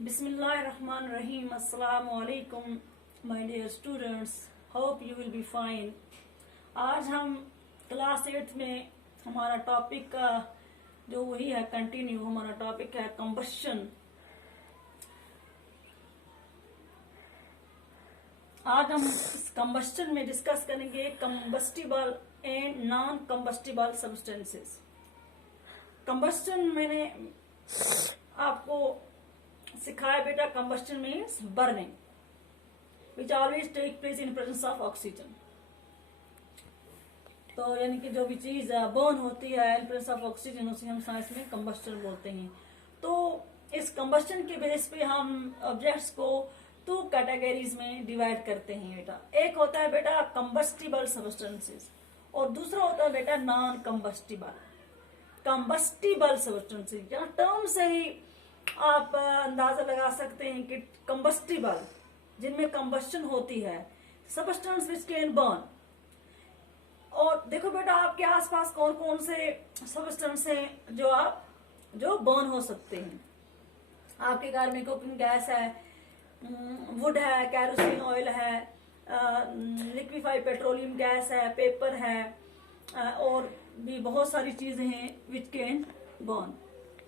Bismillahirrahmanirrahim. Assalamu alaikum, my dear students. Hope you will be fine. आज हम class 8 में हमारा टॉपिक का जो वही है कंटिन्यू, हमारा टॉपिक है कंबस्शन। आज हम इस कंबस्शन में डिस्कस करेंगे combustible and non combustible substances. Combustion मैंने आपको सिखाया बेटा, combustion means burning which always take place in presence of oxygen. तो यानी कि जो भी चीज बर्न होती है इन प्रेजेंस ऑफ ऑक्सीजन, उसे हम साइंस में कंबस्शन बोलते हैं। तो इस कंबस्शन के बेस पे हम ऑब्जेक्ट्स को 2 कैटेगरीज में डिवाइड करते हैं बेटा। एक होता है बेटा कंबस्टिबल सब्सटेंसेस और दूसरा होता है बेटा नॉन कंबस्टिबल। कंबस्टिबल सब्सटेंसेस, यहाँ टर्म से ही आप अंदाजा लगा सकते हैं कि कंबस्टिबल जिनमें कंबस्शन होती है, सब्सटेंस विच कैन बर्न। और देखो बेटा आपके आसपास कौन कौन से सब्सटेंस हैं जो बर्न हो सकते हैं। आपके घर में कुकिंग गैस है, वुड है, कैरोसिन ऑयल है, लिक्विफाइड पेट्रोलियम गैस है, पेपर है, और भी बहुत सारी चीजें हैं विच कैन बर्न,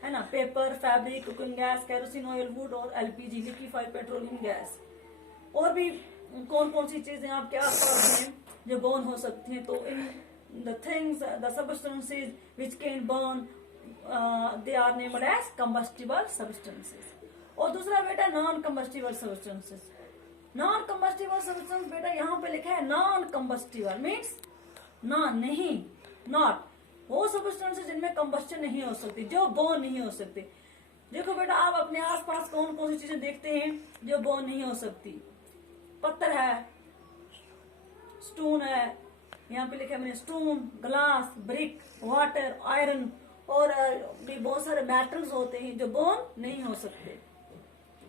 है ना। Paper, fabric, cooking gas, kerosene oil, would और एलपीजी लिक्विफाइड पेट्रोलियम गैस। और भी कौन कौन सी चीजें आपके आसपास हैं जो बर्न हो सकती हैं। तो in the things, the substances which can burn, they are named as combustible substances. और दूसरा बेटा non combustible substances. Non combustible substance बेटा यहाँ पे लिखा है नॉन कंबस्टिबल मीन्स नॉन, नहीं, नॉट, वो सब्सटेंसेस जिनमें कंबस्शन नहीं हो सकती, जो बर्न नहीं हो सकती। देखो बेटा आप अपने आसपास कौन कौन सी चीजें देखते हैं जो बर्न नहीं हो सकती। पत्थर है, स्टोन है, यहाँ पे लिखा है मैंने stone, glass, brick, water, iron, और भी बहुत सारे मेटल्स होते हैं जो बर्न नहीं हो सकते।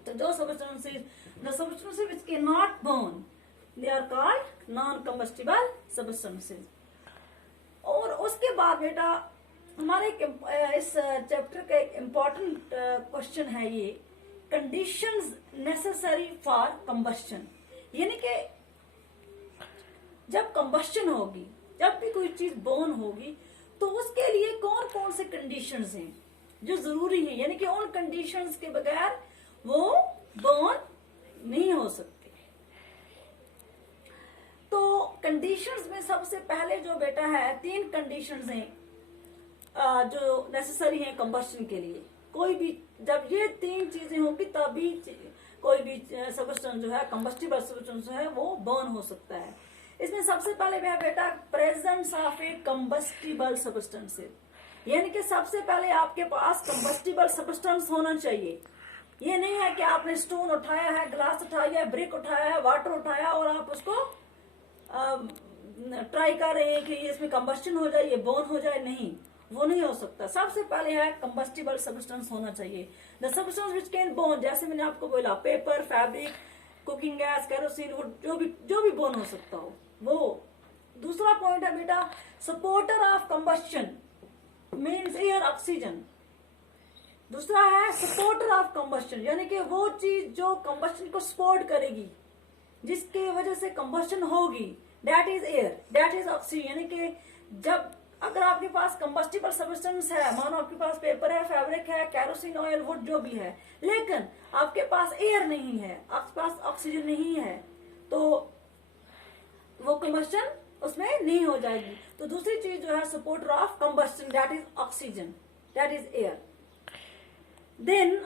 तो जो substances, the substances which can not burn, they are called non combustible substances. और उसके बाद बेटा हमारे इस चैप्टर का एक इम्पॉर्टेंट क्वेश्चन है ये, कंडीशंस नेसेसरी फॉर कंबस्शन। यानी कि जब कंबस्शन होगी, जब भी कोई चीज बर्न होगी, तो उसके लिए कौन कौन से कंडीशंस हैं जो जरूरी हैं, यानी कि उन कंडीशंस के बगैर वो बर्न नहीं हो सकती। तो कंडीशंस में सबसे पहले जो बेटा है 3 कंडीशंस हैं जो नेसेसरी हैं कंबस्शन के लिए। कोई भी जब ये 3 चीजें होंगी तभी कोई भी सब्सटेंस जो है, कंबस्टिबल सब्सटेंस जो है, वो बर्न हो सकता है। इसमें सबसे पहले है बेटा presence of A combustible substance. यानी कि सबसे पहले आपके पास कंबस्टिबल सब्सटेंस होना चाहिए। ये नहीं है कि आपने स्टोन उठाया है, ग्लास उठाया है, ब्रिक उठाया है, वाटर उठाया और आप उसको ट्राई कर रहे हैं कि इसमें कंबस्शन हो जाए, ये बर्न हो जाए। नहीं, वो नहीं हो सकता। सबसे पहले है कंबस्टिबल सब्सटेंस होना चाहिए। The substance which can burn, जैसे मैंने आपको बोला, paper, fabric, cooking gas, kerosene, जो भी बर्न हो सकता हो वो। दूसरा पॉइंट है बेटा supporter of combustion means air, oxygen. दूसरा है सपोर्टर ऑफ कंबस्शन, यानी कि वो चीज जो कंबस्शन को सपोर्ट करेगी, जिसकी वजह से कंबस्शन होगी, that is air, that is oxygen. यानी कि जब अगर आपके पास कंबस्टिबल सब्सटेंस है, मानो आपके पास पेपर है, फैब्रिक है, कैरोसिन ऑयल, वुड जो भी है, लेकिन आपके पास एयर नहीं है, आपके पास ऑक्सीजन नहीं है, तो वो कंबस्शन उसमें नहीं हो जाएगी। तो दूसरी चीज जो है supporter of combustion, that is oxygen, that is air. Then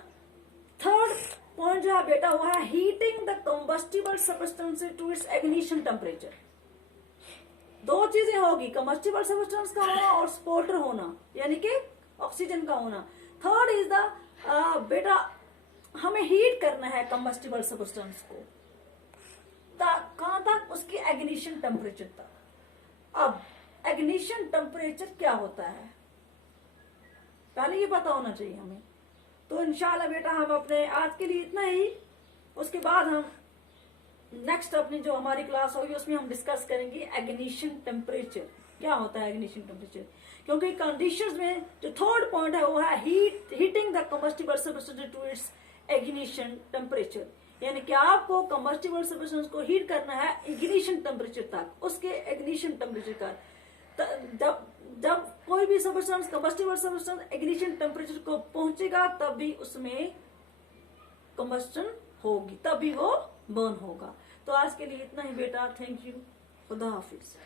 third point जो है बेटा वो है heating the combustible substance to its ignition temperature. 2 चीजें होगी, कंबस्टिबल सब्सटेंस का होना और सपोर्टर होना, यानी कि ऑक्सीजन का होना। थर्ड इज द बेटा हमें हीट करना है कंबस्टिबल सब्सटेंस को, कहां तक, उसकी इग्निशन टेम्परेचर तक। अब इग्निशन टेम्परेचर क्या होता है पहले ये पता होना चाहिए हमें। तो इंशाल्लाह बेटा हम अपने आज के लिए इतना ही, उसके बाद हम नेक्स्ट अपनी जो हमारी क्लास होगी उसमें हम डिस्कस करेंगे इग्निशन टेम्परेचर क्या होता है, इग्निशन टेम्परेचर। क्योंकि कंडीशंस में जो थर्ड पॉइंट है वो है heating the combustible substance to its ignition temperature, यानी कि आपको कंबस्टिबल सब्सटेंस को हीट करना है इग्निशन टेम्परेचर तक, उसके इग्निशन टेम्परेचर का जब कोई भी substance combustible substance ignition temperature को पहुंचेगा तभी उसमें कंबस्टन होगी, तभी वो बर्न होगा। तो आज के लिए इतना ही बेटा, थैंक यू, खुदा हाफिज।